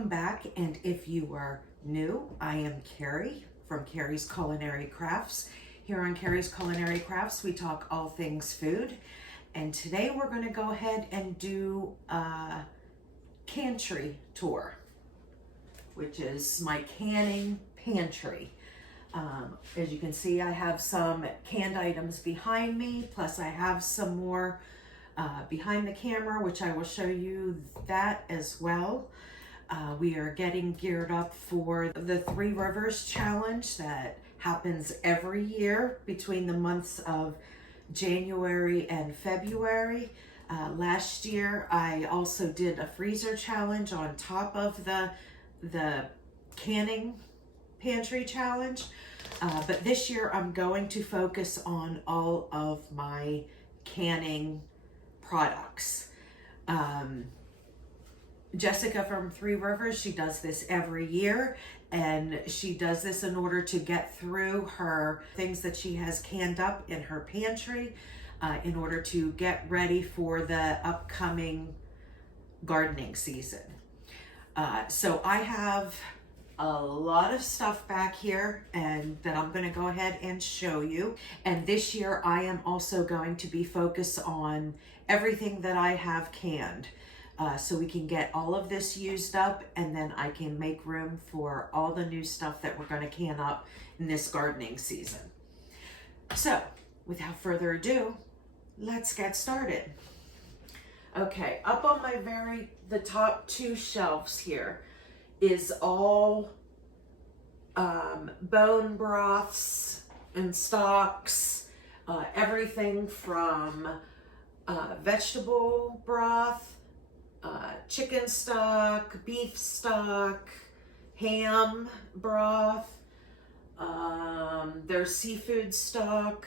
welcome back. And if you are new, I am Carrie from Carrie's Culinary Crafts. Here on Carrie's Culinary Crafts, we talk all things food. And today we're going to go ahead and do a Cantry tour, which is my canning pantry. As you can see, I have some canned items behind me, plus I have some more behind the camera, which I will show you that as well. We are getting geared up for the Three Rivers challenge that happens every year between the months of January and February. Last year, I also did a freezer challenge on top of the canning pantry challenge. But this year, I'm going to focus on all of my canning products. Jessica from Three Rivers, she does this every year, and she does this in order to get through her things that she has canned up in her pantry in order to get ready for the upcoming gardening season. So I have a lot of stuff back here and that I'm going to go ahead and show you. And this year I am also going to be focused on everything that I have canned. So we can get all of this used up, and then I can make room for all the new stuff that we're going to can up in this gardening season. So without further ado, let's get started. Okay, up on the top two shelves here is all bone broths and stocks, everything from vegetable broth, chicken stock, beef stock, ham broth, there's seafood stock.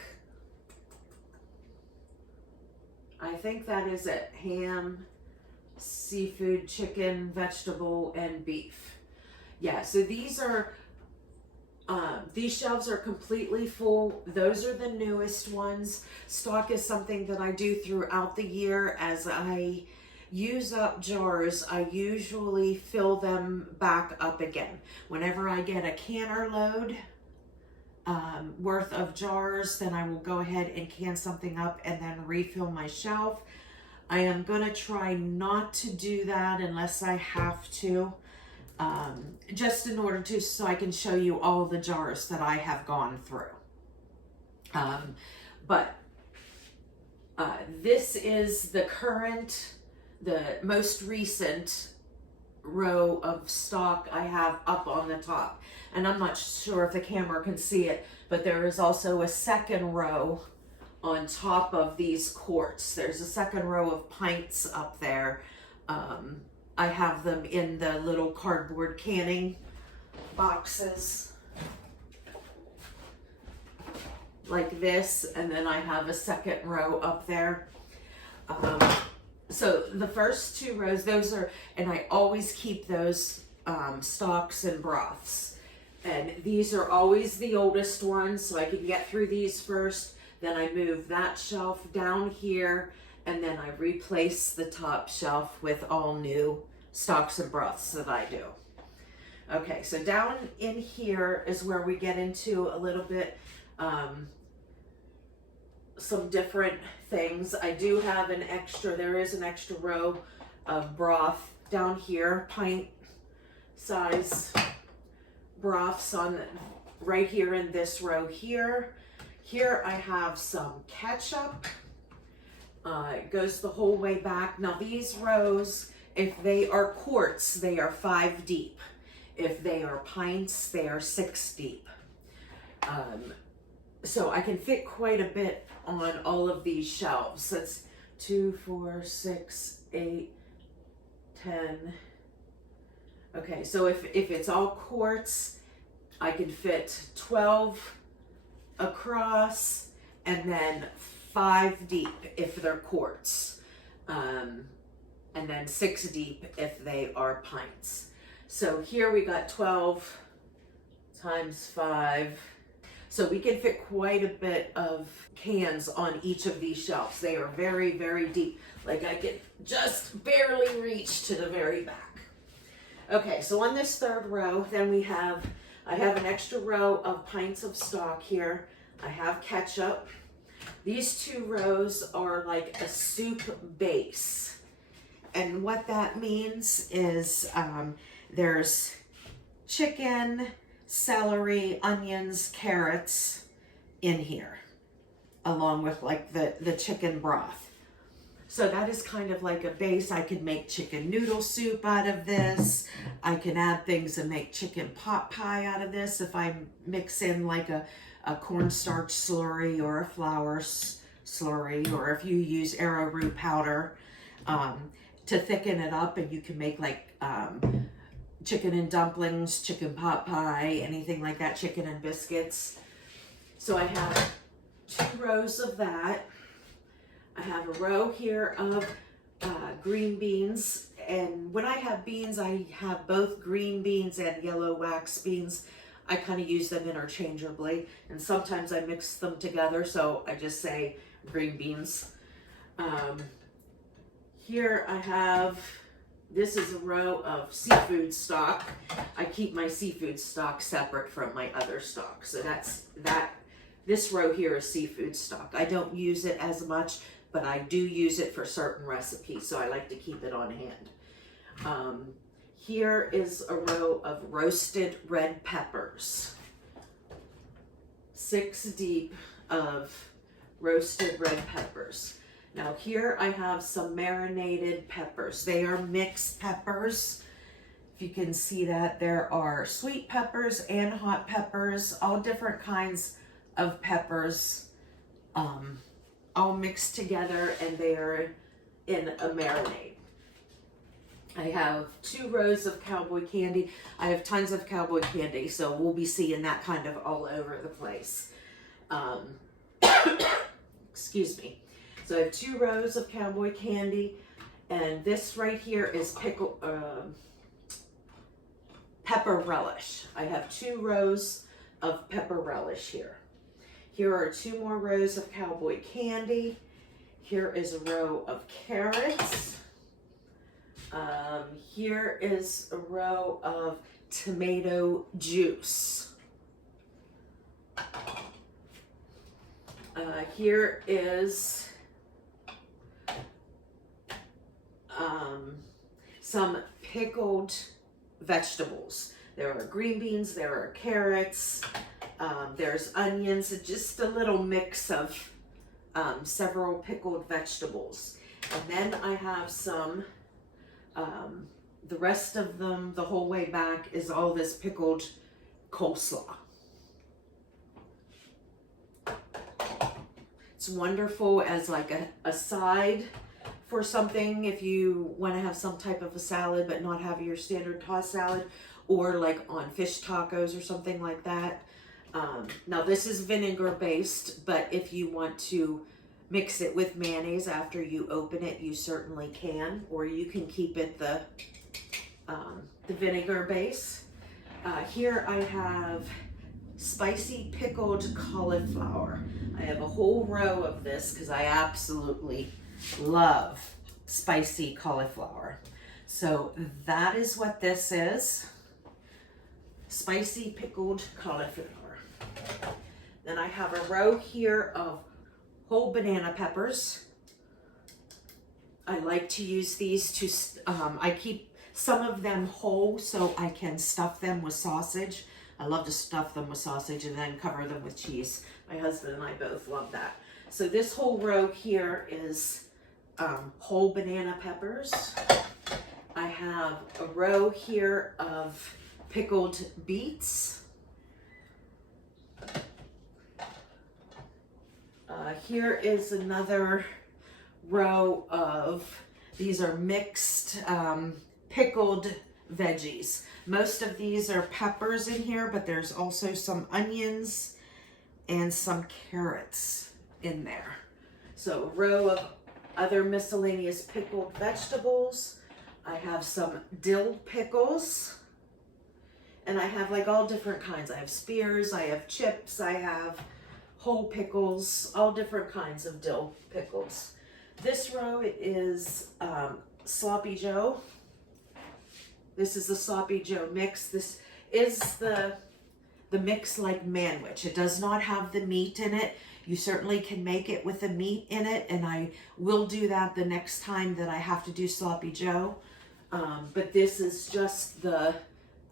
I think that is it. Ham, seafood, chicken, vegetable, and beef. Yeah, so these shelves are completely full. Those are the newest ones. Stock is something that I do throughout the year. As I use up jars, I usually fill them back up again. Whenever I get a canner load worth of jars, then I will go ahead and can something up and then refill my shelf. I am gonna try not to do that unless I have to, just in order to, so I can show you all the jars that I have gone through. But this is the most recent row of stock I have up on the top. And I'm not sure if the camera can see it, but there is also a second row on top of these quarts. There's a second row of pints up there. I have them in the little cardboard canning boxes like this, and then I have a second row up there. So the first two rows, those are, and I always keep those stocks and broths. And these are always the oldest ones, so I can get through these first. Then I move that shelf down here, and then I replace the top shelf with all new stocks and broths that I do. Okay, so down in here is where we get into a little bit some different things. I do have there is an extra row of broth down here, pint size broths on right here in this row here. Here I have some ketchup. It goes the whole way back. Now these rows, if they are quarts, they are 5 deep. If they are pints, they are 6 deep. So I can fit quite a bit on all of these shelves. That's 2, 4, 6, 8, 10. Okay, so if it's all quarts, I can fit 12 across, and then 5 deep if they're quarts, and then 6 deep if they are pints. So here we got 12 times 5. So we can fit quite a bit of cans on each of these shelves. They are very, very deep. Like I could just barely reach to the very back. Okay, so on this third row, then I have an extra row of pints of stock here. I have ketchup. These 2 rows are like a soup base. And what that means is there's chicken, celery, onions, carrots in here, along with like the chicken broth. So that is kind of like a base. I could make chicken noodle soup out of this. I can add things and make chicken pot pie out of this if I mix in like a cornstarch slurry or a flour slurry, or if you use arrowroot powder to thicken it up, and you can make like chicken and dumplings, chicken pot pie, anything like that, chicken and biscuits. So I have 2 rows of that. I have a row here of green beans, and when I have beans, I have both green beans and yellow wax beans. I kind of use them interchangeably, and sometimes I mix them together, so I just say green beans. Here I have, this is a row of seafood stock. I keep my seafood stock separate from my other stock, so this row here is seafood stock. I don't use it as much, but I do use it for certain recipes, so I like to keep it on hand. Here is a row of roasted red peppers. 6 deep of roasted red peppers. Now here I have some marinated peppers. They are mixed peppers. If you can see that, there are sweet peppers and hot peppers, all different kinds of peppers, all mixed together, and they are in a marinade. I have 2 rows of cowboy candy. I have tons of cowboy candy, so we'll be seeing that kind of all over the place. Excuse me. So I have 2 rows of cowboy candy, and this right here is pepper relish. I have 2 rows of pepper relish here. Here are 2 more rows of cowboy candy. Here is a row of carrots. Here is a row of tomato juice. Here is some pickled vegetables. There are green beans, there are carrots, there's onions, just a little mix of several pickled vegetables. And then I have some, the rest of them, the whole way back, is all this pickled coleslaw. It's wonderful as like a side for something if you want to have some type of a salad but not have your standard tossed salad, or like on fish tacos or something like that. Now this is vinegar based, but if you want to mix it with mayonnaise after you open it, you certainly can, or you can keep it the vinegar base. Here I have spicy pickled cauliflower. I have a whole row of this because I absolutely love spicy cauliflower. So that is what this is. Spicy pickled cauliflower. Then I have a row here of whole banana peppers. I like to use these to, I keep some of them whole so I can stuff them with sausage. I love to stuff them with sausage and then cover them with cheese. My husband and I both love that. So this whole row here is whole banana peppers. I have a row here of pickled beets. Here is another row of, these are mixed pickled veggies. Most of these are peppers in here, but there's also some onions and some carrots in there. So a row of other miscellaneous pickled vegetables. I have some dill pickles, and I have like all different kinds. I have spears, I have chips, I have whole pickles, all different kinds of dill pickles. This row is Sloppy Joe. This is the Sloppy Joe mix. This is the mix like manwich. It does not have the meat in it. You certainly can make it with the meat in it, and I will do that the next time that I have to do Sloppy Joe. But this is just the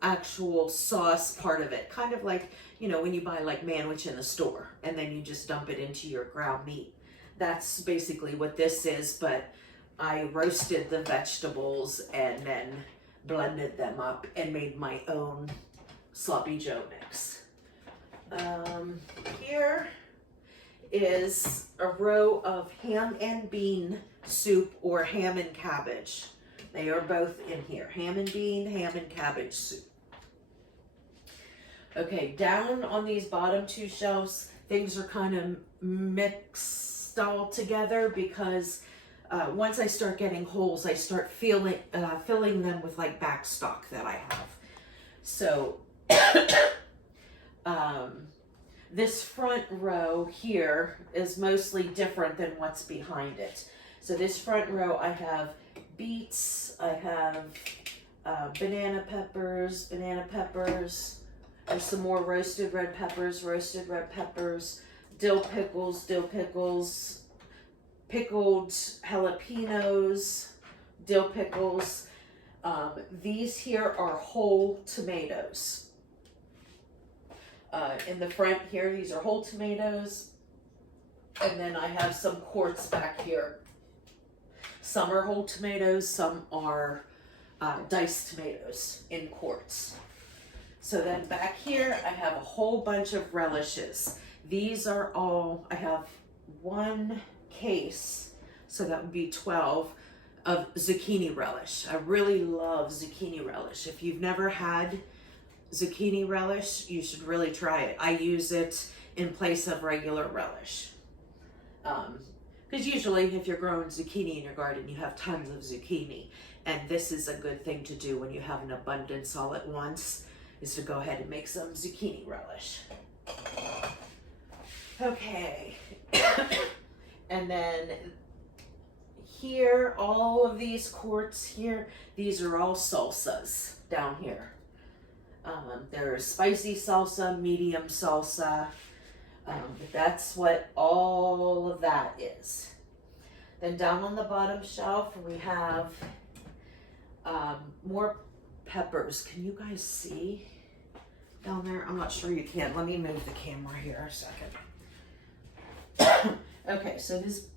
actual sauce part of it. Kind of like, you know, when you buy like manwich in the store and then you just dump it into your ground meat. That's basically what this is, but I roasted the vegetables and then blended them up and made my own Sloppy Joe mix. Here is a row of ham and bean soup or ham and cabbage. They are both in here. Ham and bean, ham and cabbage soup. Okay, down on these bottom two shelves, things are kind of mixed all together because once I start getting holes, I start filling them with like back stock that I have. So this front row here is mostly different than what's behind it. So this front row, I have beets, I have banana peppers, there's some more roasted red peppers, dill pickles, pickled jalapenos, dill pickles. These here are whole tomatoes. In the front here, these are whole tomatoes. And then I have some quarts back here. Some are whole tomatoes, some are diced tomatoes in quarts. So then back here, I have a whole bunch of relishes. These are all, I have one case, so that would be 12, of zucchini relish. I really love zucchini relish. If you've never had zucchini relish, you should really try it. I use it in place of regular relish. Because usually if you're growing zucchini in your garden, you have tons of zucchini. And this is a good thing to do when you have an abundance all at once, is to go ahead and make some zucchini relish. Okay. And then here, all of these quarts here, these are all salsas down here. There's spicy salsa, medium salsa. That's what all of that is. Then down on the bottom shelf, we have more peppers. Can you guys see down there? I'm not sure you can. Let me move the camera here a second. Okay, so this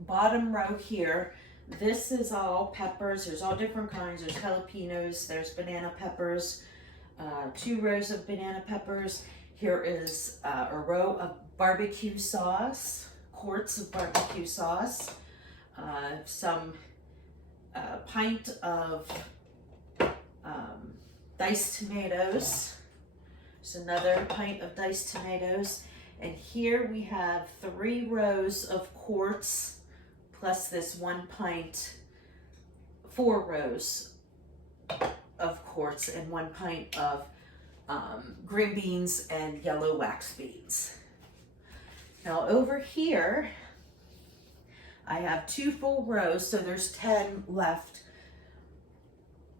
bottom row here, this is all peppers. There's all different kinds. There's jalapenos, there's banana peppers, 2 rows of banana peppers. Here is a row of barbecue sauce, quarts of barbecue sauce, some pint of diced tomatoes. There's another pint of diced tomatoes. And here we have 3 rows of quarts plus this 1 pint, 4 rows of quarts and 1 pint of green beans and yellow wax beans. Now over here, I have 2 full rows, so there's 10 left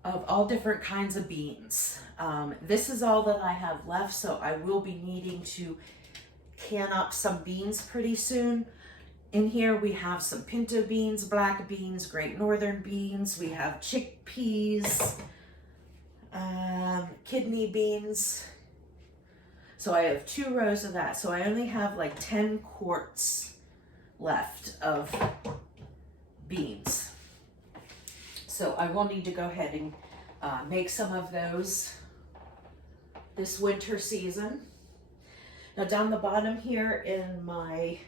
of all different kinds of beans. This is all that I have left, so I will be needing to can up some beans pretty soon. In here we have some pinto beans, black beans, great northern beans. We have chickpeas, kidney beans. So I have 2 rows of that. So I only have like 10 quarts left of beans. So I will need to go ahead and make some of those this winter season. Now down the bottom here in my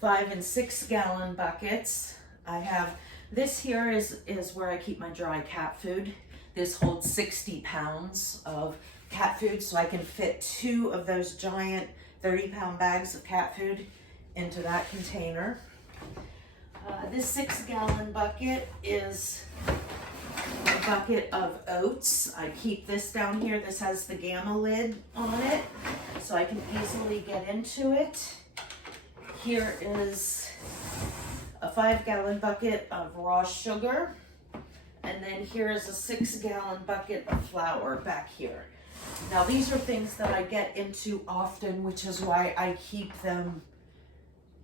5 and 6 gallon buckets, I have, this here is where I keep my dry cat food. This holds 60 pounds of cat food, so I can fit 2 of those giant 30-pound bags of cat food into that container. This 6 gallon bucket is a bucket of oats. I keep this down here. This has the gamma lid on it, so I can easily get into it. Here is a 5 gallon bucket of raw sugar. And then here is a 6-gallon bucket of flour back here. Now these are things that I get into often, which is why I keep them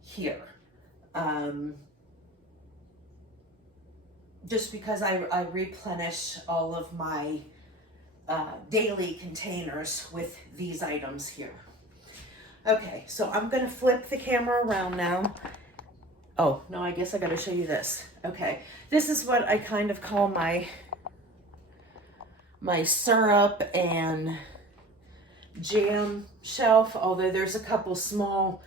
here. Just because I replenish all of my daily containers with these items here. Okay, so I'm gonna flip the camera around now. Oh, no, I guess I gotta show you this. Okay, this is what I kind of call my syrup and jam shelf, although there's a couple small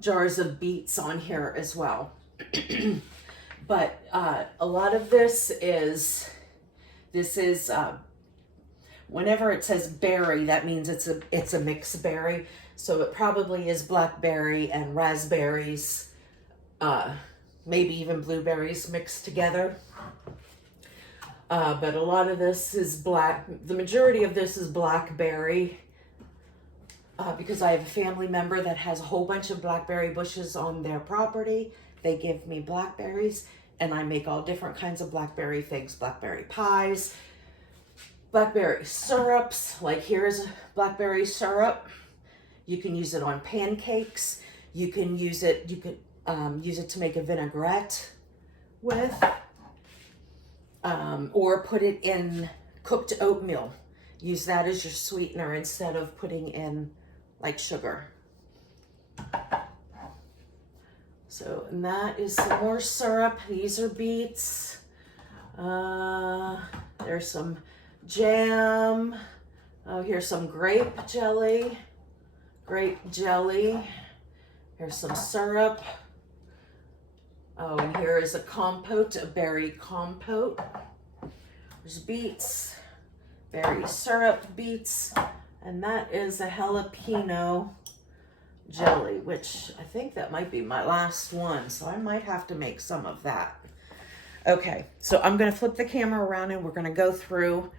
jars of beets on here as well. But a lot of this is whenever it says berry, that means it's a mixed berry. So it probably is blackberry and raspberries, maybe even blueberries mixed together. But a lot of this is the majority of this is blackberry, because I have a family member that has a whole bunch of blackberry bushes on their property. They give me blackberries, and I make all different kinds of blackberry things, blackberry pies, blackberry syrups. Like here's blackberry syrup. You can use it on pancakes. You can use it to make a vinaigrette with, or put it in cooked oatmeal. Use that as your sweetener instead of putting in like sugar. So, and that is some more syrup. These are beets. There's some jam. Oh, here's some grape jelly. Here's some syrup. Oh, and here is a compote, a berry compote. There's beets, berry syrup, beets, and that is a jalapeno jelly, which I think that might be my last one, so I might have to make some of that. Okay, so I'm gonna flip the camera around and we're gonna go through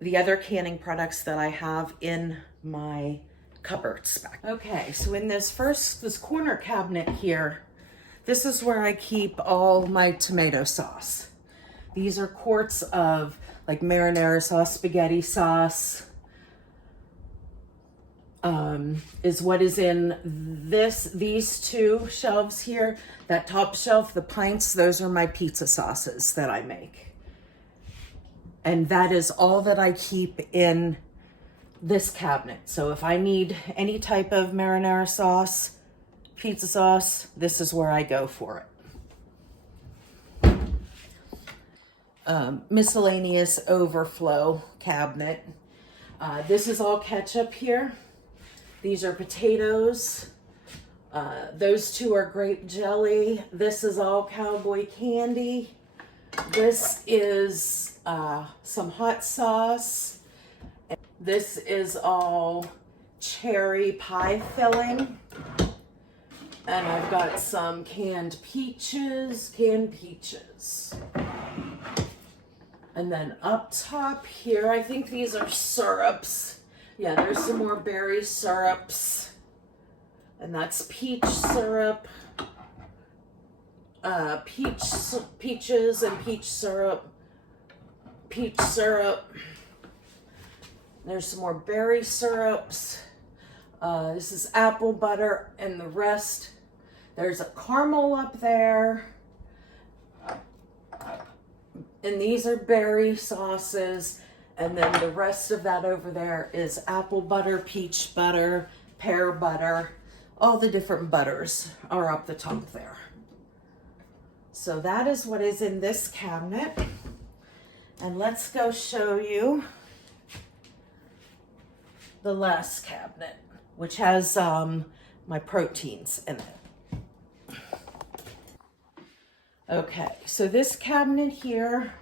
the other canning products that I have in my cupboards back. Okay, so in this corner cabinet here, this is where I keep all my tomato sauce. These are quarts of like marinara sauce, spaghetti sauce, is what is in these two shelves here. That top shelf, the pints, those are my pizza sauces that I make. And that is all that I keep in this cabinet. So if I need any type of marinara sauce, pizza sauce, this is where I go for it. Miscellaneous overflow cabinet. This is all ketchup here. These are potatoes. Those two are grape jelly. This is all cowboy candy. This is some hot sauce. This is all cherry pie filling. And I've got some canned peaches. And then up top here, I think these are syrups. Yeah, there's some more berry syrups. And that's peach syrup. Peaches and peach syrup. Peach syrup. There's some more berry syrups. This is apple butter and the rest. There's a caramel up there. And these are berry sauces. And then the rest of that over there is apple butter, peach butter, pear butter. All the different butters are up the top there. So that is what is in this cabinet. And let's go show you the last cabinet, which has my proteins in it. Okay, so this cabinet here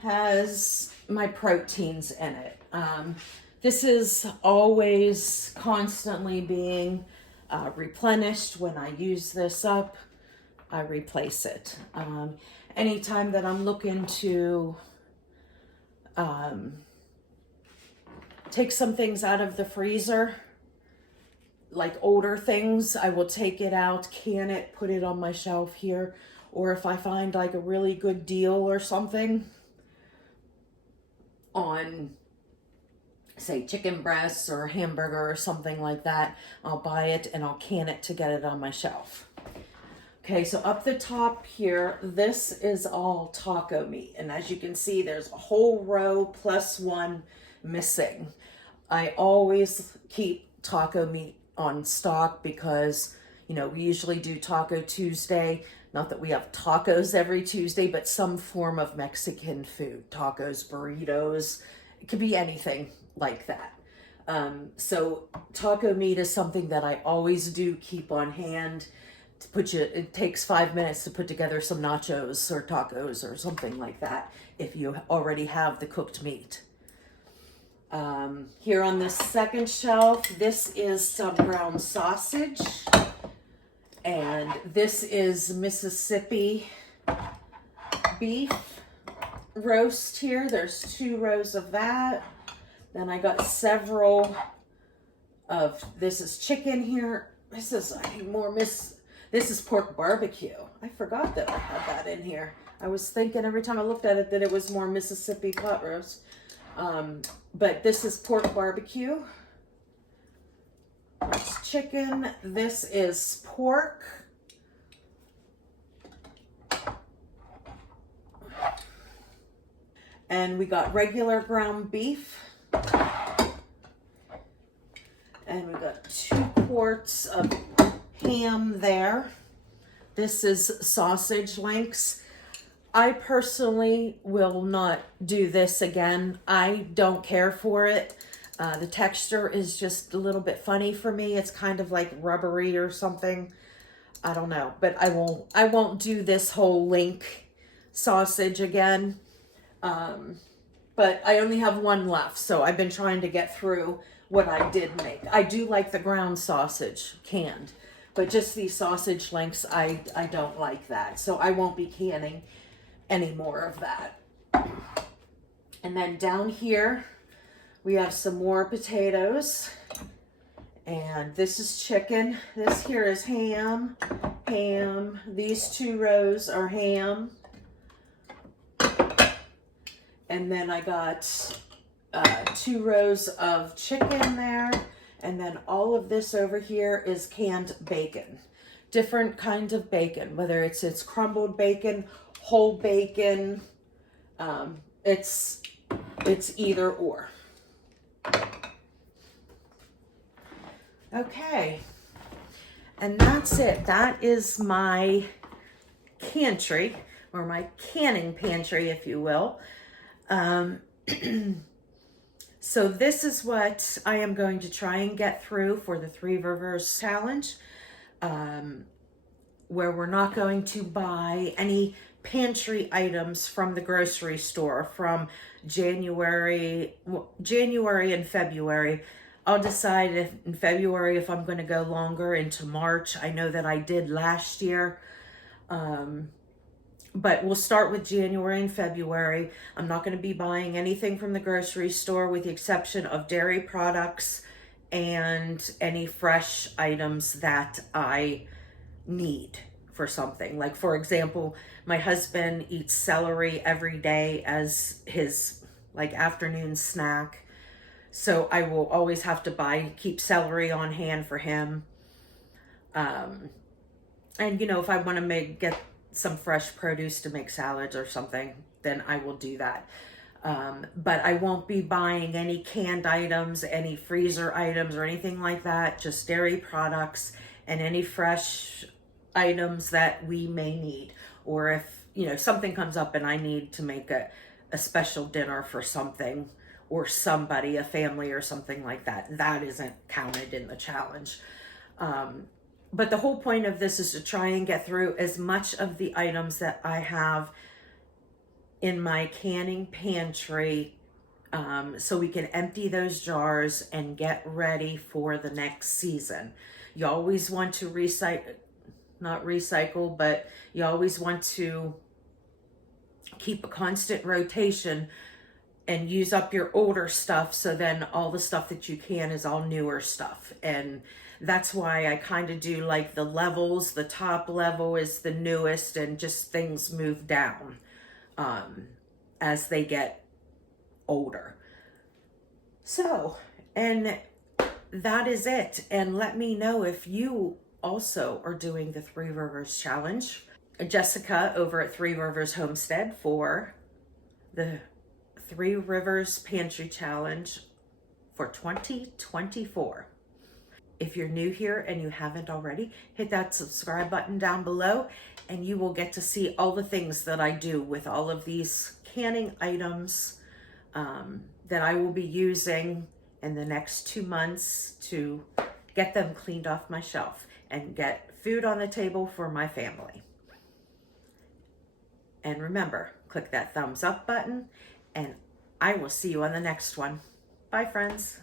has my proteins in it. This is always constantly being replenished. When I use this up, I replace it. Anytime that I'm looking to take some things out of the freezer, like older things, I will take it out, can it, put it on my shelf here. or if I find like a really good deal or something on, say, chicken breasts or hamburger or something like that, I'll buy it and I'll can it to get it on my shelf. Okay, so up the top here, this is all taco meat. And as you can see, there's a whole row plus one missing. I always keep taco meat on stock because, you know, we usually do Taco Tuesday. Not that we have tacos every Tuesday, but some form of Mexican food. Tacos, burritos, it could be anything like that. So taco meat is something that I always do keep on hand. It takes 5 minutes to put together some nachos or tacos or something like that if you already have the cooked meat. Here on this second shelf, this is some ground sausage, and this is Mississippi beef roast here. There's 2 rows of that. Then I got several of, this is chicken here. This is this is pork barbecue. I forgot that I had that in here. I was thinking every time I looked at it that it was more Mississippi pot roast. But this is pork barbecue. It's chicken. This is pork. And we got regular ground beef. And we got 2 quarts of ham there. This is sausage links. I personally will not do this again. I don't care for it. The texture is just a little bit funny for me. It's kind of like rubbery or something. I don't know, but I won't do this whole link sausage again. But I only have 1 left, so I've been trying to get through what I did make. I do like the ground sausage canned, but just these sausage links, I don't like that. So I won't be canning any more of that. And then down here, we have some more potatoes. And this is chicken. This here is ham. These 2 rows are ham. And then I got 2 rows of chicken there. And then all of this over here is canned bacon. Different kinds of bacon, whether it's crumbled bacon, whole bacon, it's either or. Okay, and that's it. That is my cantry, or my canning pantry, if you will. So this is what I am going to try and get through for the Three Rivers Challenge, where we're not going to buy any pantry items from the grocery store from January and February. I'll decide in February if I'm going to go longer into March. I know that I did last year. But we'll start with January and February. I'm not going to be buying anything from the grocery store with the exception of dairy products and any fresh items that I need for something. Like, for example, my husband eats celery every day as his afternoon snack. So I will always have to keep celery on hand for him. And if I want to get some fresh produce to make salads or something, then I will do that. But I won't be buying any canned items, any freezer items or anything like that, just dairy products and any fresh items that we may need. Or if, something comes up and I need to make a special dinner for something or somebody, a family or something like that, that isn't counted in the challenge. But the whole point of this is to try and get through as much of the items that I have in my canning pantry, so we can empty those jars and get ready for the next season. You always want to not recycle, but you always want to keep a constant rotation and use up your older stuff, so then all the stuff that you can is all newer stuff. And that's why I kind of do like the levels. The top level is the newest, and just things move down as they get older. So, and that is it. And let me know if you also are doing the Three Rivers Challenge. Jessica over at Three Rivers Homestead for the Three Rivers Pantry Challenge for 2024. If you're new here and you haven't already, hit that subscribe button down below, and you will get to see all the things that I do with all of these canning items that I will be using in the next 2 months to get them cleaned off my shelf and get food on the table for my family. And remember, click that thumbs up button, and I will see you on the next one. Bye, friends.